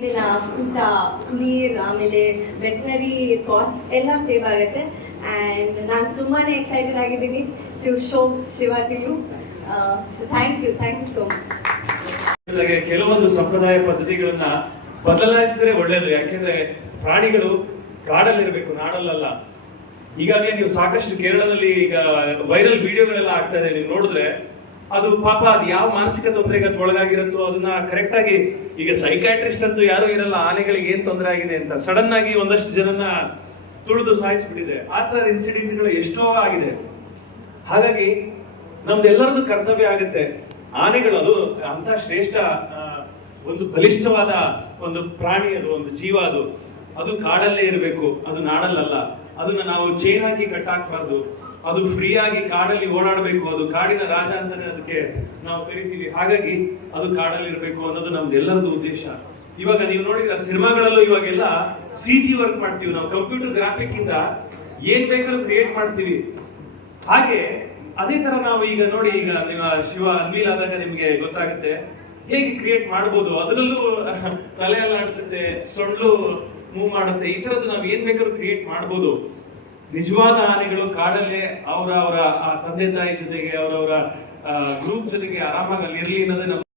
ಇಲ್ಲಿನ ಊಟ, ನೀರು, ಆಮೇಲೆ ವೆಟ್ನರಿ ಕಾಸ್ಟ್ ಎಲ್ಲ ಸೇವ್ ಆಗುತ್ತೆ. ಆ್ಯಂಡ್ ನಾನು ತುಂಬಾನೇ ಎಕ್ಸೈಟೆಡ್ ಆಗಿದ್ದೀನಿ. To show ಶಿವಾಜಿಯು thank you thank you so much ಕೆಲವೊಂದು ಸಂಪ್ರದಾಯ ಪದ್ಧತಿಗಳನ್ನ ಬದಲಾಯಿಸಿದ್ರೆ ಒಳ್ಳೇದು. ಯಾಕೆಂದ್ರೆ ಪ್ರಾಣಿಗಳು ಕಾಡಲ್ಲಿರಬೇಕು, ನಾಡಲ್ಲಲ್ಲ. ಈಗಾಗಲೇ ನೀವು ಸಾಕಷ್ಟು ಕೇರಳದಲ್ಲಿ ಈಗ ವೈರಲ್ ವಿಡಿಯೋಗಳೆಲ್ಲ ಆಗ್ತಾ ಇದೆ. ನೀವು ನೋಡಿದ್ರೆ ಅದು ಪಾಪ, ಅದು ಯಾವ ಮಾನಸಿಕ ತೊಂದರೆಗೆ ಅದು ಒಳಗಾಗಿರುತ್ತೋ ಅದನ್ನ ಕರೆಕ್ಟ್ ಆಗಿ ಈಗ ಸೈಕ್ಯಾಟ್ರಿಸ್ಟ್ ಅಂತೂ ಯಾರು ಇರಲ್ಲ, ಆನೆಗಳಿಗೆ ಏನ್ ತೊಂದರೆ ಆಗಿದೆ ಅಂತ ಸಡನ್ ಆಗಿ ಒಂದಷ್ಟು ಜನನ ತುಳಿದು ಸಾಯಿಸ್ಬಿಟ್ಟಿದೆ. ಆ ಥರದ ಇನ್ಸಿಡೆಂಟ್ಗಳು ಎಷ್ಟೋ ಆಗಿದೆ. ಹಾಗಾಗಿ ನಮ್ದೆಲ್ಲರದ್ದು ಕರ್ತವ್ಯ ಆಗುತ್ತೆ. ಆನೆಗಳು ಅದು ಅಂತ ಶ್ರೇಷ್ಠ ಒಂದು ಬಲಿಷ್ಠವಾದ ಒಂದು ಪ್ರಾಣಿ ಅದು, ಒಂದು ಜೀವ ಅದು. ಅದು ಕಾಡಲ್ಲೇ ಇರಬೇಕು, ಅದು ನಾಡಲ್ಲಲ್ಲ. ಅದನ್ನ ನಾವು ಚೈನ್ ಹಾಕಿ ಕಟ್ಟಾಕ್ಬಾರ್ದು. ಅದು ಫ್ರೀ ಆಗಿ ಕಾಡಲ್ಲಿ ಓಡಾಡಬೇಕು, ಅದು ಕಾಡಿನ ರಾಜ ಅಂತಾನೆ ಅದಕ್ಕೆ ನಾವು ಕರಿತೀವಿ. ಹಾಗಾಗಿ ಅದು ಕಾಡಲ್ಲಿ ಇರಬೇಕು ಅನ್ನೋದು ನಮ್ದೆಲ್ಲರದು ಉದ್ದೇಶ. ಇವಾಗ ನೀವು ನೋಡಿದ್ರೆ ಸಿನಿಮಾಗಳಲ್ಲೂ ಇವಾಗೆಲ್ಲ ಸಿ ಜಿ ವರ್ಕ್ ಮಾಡ್ತೀವಿ ನಾವು. ಕಂಪ್ಯೂಟರ್ ಗ್ರಾಫಿಕ್ ಇಂದ ಏನ್ ಬೇಕಾದ್ರೂ ಕ್ರಿಯೇಟ್ ಮಾಡ್ತೀವಿ. ಹಾಗೆ ಅದೇ ತರ ನಾವು ಈಗ ನೋಡಿ, ಈಗ ನಿಮ್ಮ ಶಿವ ಅನ್ವೀಲ್ ಆದಾಗ ನಿಮ್ಗೆ ಗೊತ್ತಾಗುತ್ತೆ. ಹೇಗೆ ಕ್ರಿಯೇಟ್ ಮಾಡ್ಬೋದು? ಅದರಲ್ಲೂ ತಲೆ ಅಲ್ಲಾಡಿಸುತ್ತೆ, ಸೊಳ್ಳು ಮೂವ್ ಮಾಡುತ್ತೆ. ಈ ತರದ್ದು ನಾವು ಏನ್ ಬೇಕಾದ್ರೂ ಕ್ರಿಯೇಟ್ ಮಾಡ್ಬೋದು. ನಿಜವಾದ ಆನೆಗಳು ಕಾಡಲ್ಲೇ ಅವರ ಅವರ ತಂದೆ ತಾಯಿ ಜೊತೆಗೆ ಅವರವರ ಗ್ರೂಪ್ ಜೊತೆಗೆ ಆರಾಮಾಗಿ ಅಲ್ಲಿ ಇರ್ಲಿ ಅನ್ನೋದೇ ನಮ್ಮ